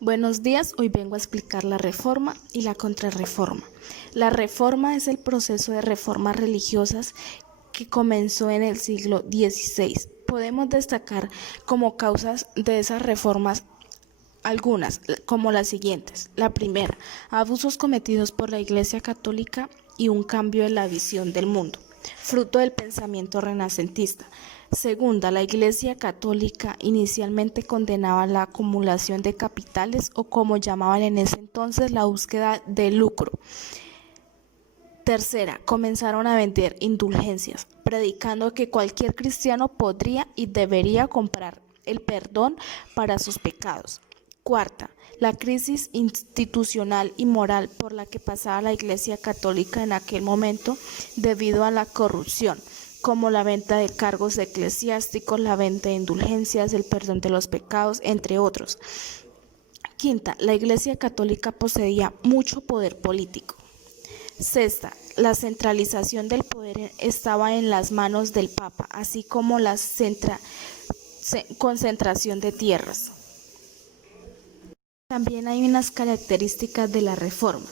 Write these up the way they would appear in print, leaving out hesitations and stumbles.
Buenos días, hoy vengo a explicar la reforma y la contrarreforma. La reforma es el proceso de reformas religiosas que comenzó en el siglo XVI. Podemos destacar como causas de esas reformas algunas, como las siguientes. La primera, abusos cometidos por la Iglesia Católica y un cambio en la visión del mundo, fruto del pensamiento renacentista. Segunda, la Iglesia Católica inicialmente condenaba la acumulación de capitales o como llamaban en ese entonces la búsqueda de lucro. Tercera, comenzaron a vender indulgencias, predicando que cualquier cristiano podría y debería comprar el perdón para sus pecados. Cuarta, la crisis institucional y moral por la que pasaba la Iglesia Católica en aquel momento debido a la corrupción, como la venta de cargos eclesiásticos, la venta de indulgencias, el perdón de los pecados, entre otros. Quinta, la Iglesia Católica poseía mucho poder político. Sexta, la centralización del poder estaba en las manos del Papa, así como la concentración de tierras. También hay unas características de la Reforma.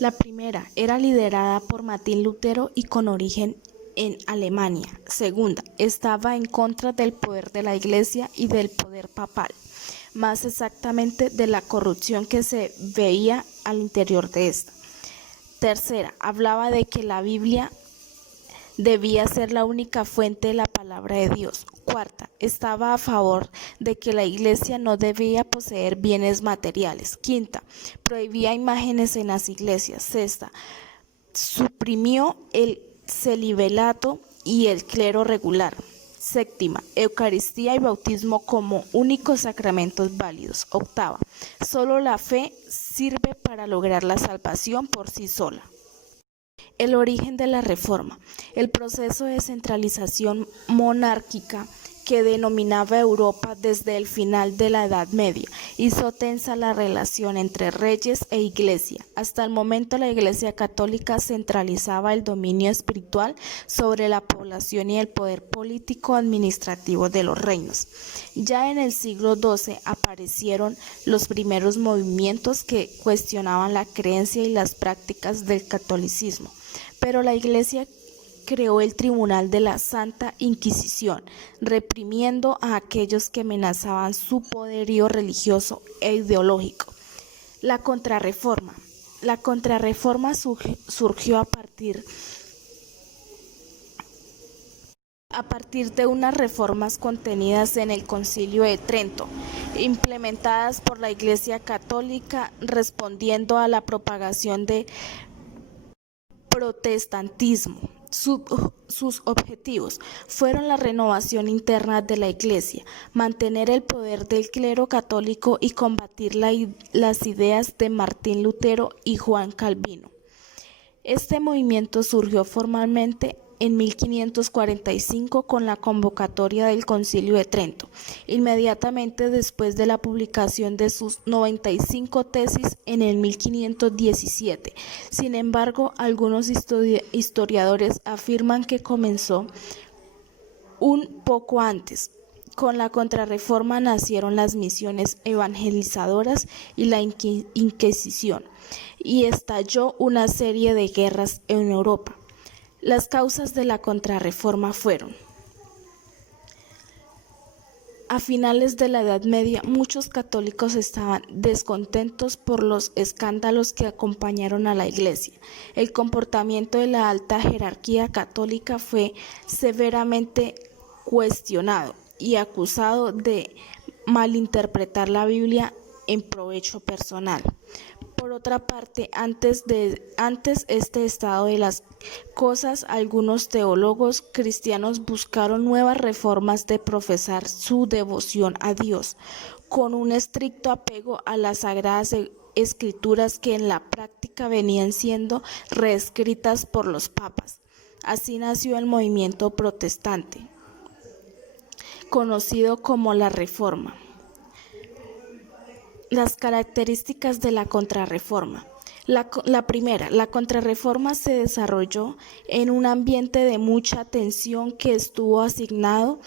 La primera era liderada por Martín Lutero y con origen en Alemania. Segunda, estaba en contra del poder de la Iglesia y del poder papal, más exactamente de la corrupción que se veía al interior de esta. Tercera, hablaba de que la Biblia debía ser la única fuente de la palabra de Dios. Cuarta, estaba a favor de que la Iglesia no debía poseer bienes materiales. Quinta, prohibía imágenes en las iglesias. Sexta, suprimió el celibelato y el clero regular. Séptima, Eucaristía y bautismo como únicos sacramentos válidos. Octava, solo la fe sirve para lograr la salvación por sí sola. El origen de la Reforma. El proceso de centralización monárquica que denominaba Europa desde el final de la Edad Media hizo tensa la relación entre reyes e iglesia. Hasta el momento la Iglesia Católica centralizaba el dominio espiritual sobre la población y el poder político administrativo de los reinos. Ya en el siglo XII aparecieron los primeros movimientos que cuestionaban la creencia y las prácticas del catolicismo, pero la Iglesia creó el Tribunal de la Santa Inquisición, reprimiendo a aquellos que amenazaban su poderío religioso e ideológico. La Contrarreforma. La Contrarreforma surgió a partir de unas reformas contenidas en el Concilio de Trento, implementadas por la Iglesia Católica respondiendo a la propagación de protestantismo. Sus objetivos fueron la renovación interna de la Iglesia, mantener el poder del clero católico y combatir las ideas de Martín Lutero y Juan Calvino. Este movimiento surgió formalmente en 1545 con la convocatoria del Concilio de Trento, inmediatamente después de la publicación de sus 95 tesis en el 1517. Sin embargo, algunos historiadores afirman que comenzó un poco antes. Con la Contrarreforma nacieron las misiones evangelizadoras y la Inquisición, y estalló una serie de guerras en Europa. Las causas de la Contrarreforma fueron: a finales de la Edad Media, muchos católicos estaban descontentos por los escándalos que acompañaron a la Iglesia. El comportamiento de la alta jerarquía católica fue severamente cuestionado y acusado de malinterpretar la Biblia en provecho personal. Por otra parte, antes este estado de las cosas, algunos teólogos cristianos buscaron nuevas reformas de profesar su devoción a Dios, con un estricto apego a las sagradas escrituras que en la práctica venían siendo reescritas por los papas. Así nació el movimiento protestante, conocido como la Reforma. Las características de la Contrarreforma. La primera, la Contrarreforma se desarrolló en un ambiente de mucha tensión que estuvo asignado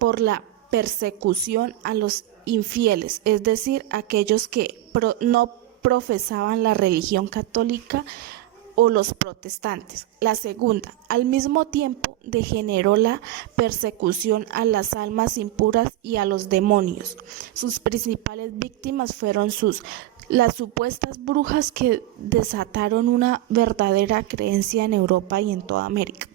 por la persecución a los infieles, es decir, aquellos que no profesaban la religión católica o los protestantes. La segunda, al mismo tiempo, degeneró la persecución a las almas impuras y a los demonios. Sus principales víctimas fueron las supuestas brujas que desataron una verdadera creencia en Europa y en toda América.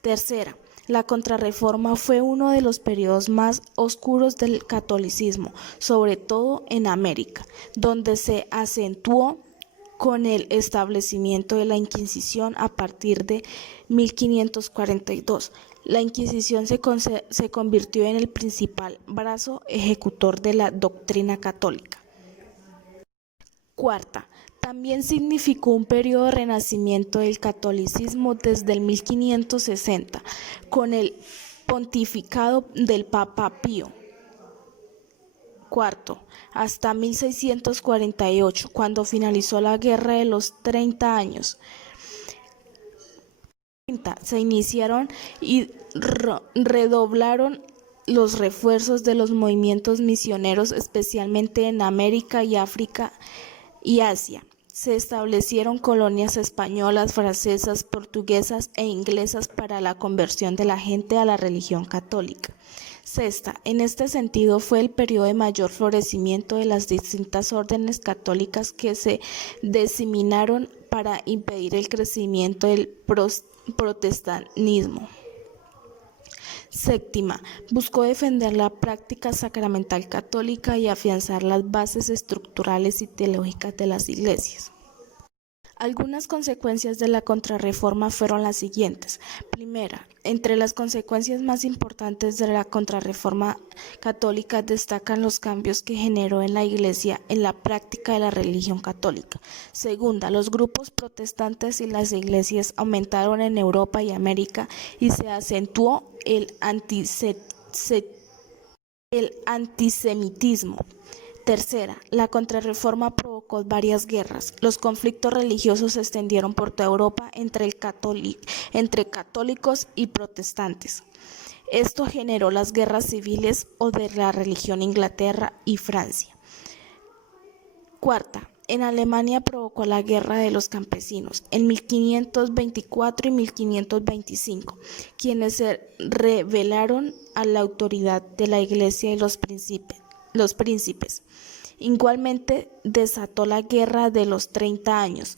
Tercera, la Contrarreforma fue uno de los periodos más oscuros del catolicismo, sobre todo en América, donde se acentuó con el establecimiento de la Inquisición a partir de 1542. La Inquisición se convirtió en el principal brazo ejecutor de la doctrina católica. Cuarta, también significó un periodo de renacimiento del catolicismo desde el 1560, con el pontificado del Papa Pío IV, hasta 1648, cuando finalizó la Guerra de los 30 años. Se iniciaron y redoblaron los refuerzos de los movimientos misioneros, especialmente en América y África y Asia. Se establecieron colonias españolas, francesas, portuguesas e inglesas para la conversión de la gente a la religión católica. Sexta, en este sentido fue el periodo de mayor florecimiento de las distintas órdenes católicas que se diseminaron para impedir el crecimiento del protestantismo. Séptima, buscó defender la práctica sacramental católica y afianzar las bases estructurales y teológicas de las iglesias. Algunas consecuencias de la Contrarreforma fueron las siguientes. Primera, entre las consecuencias más importantes de la Contrarreforma católica destacan los cambios que generó en la Iglesia en la práctica de la religión católica. Segunda, los grupos protestantes y las iglesias aumentaron en Europa y América y se acentuó el antisemitismo. Tercera, la Contrarreforma provocó varias guerras. Los conflictos religiosos se extendieron por toda Europa entre católicos y protestantes. Esto generó las guerras civiles o de la religión en Inglaterra y Francia. Cuarta, en Alemania provocó la Guerra de los Campesinos en 1524 y 1525, quienes se rebelaron a la autoridad de la Iglesia y los príncipes. Igualmente desató la Guerra de los 30 años,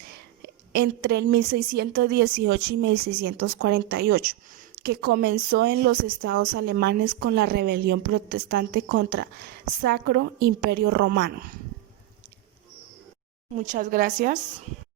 entre el 1618 y 1648, que comenzó en los estados alemanes con la rebelión protestante contra Sacro Imperio Romano. Muchas gracias.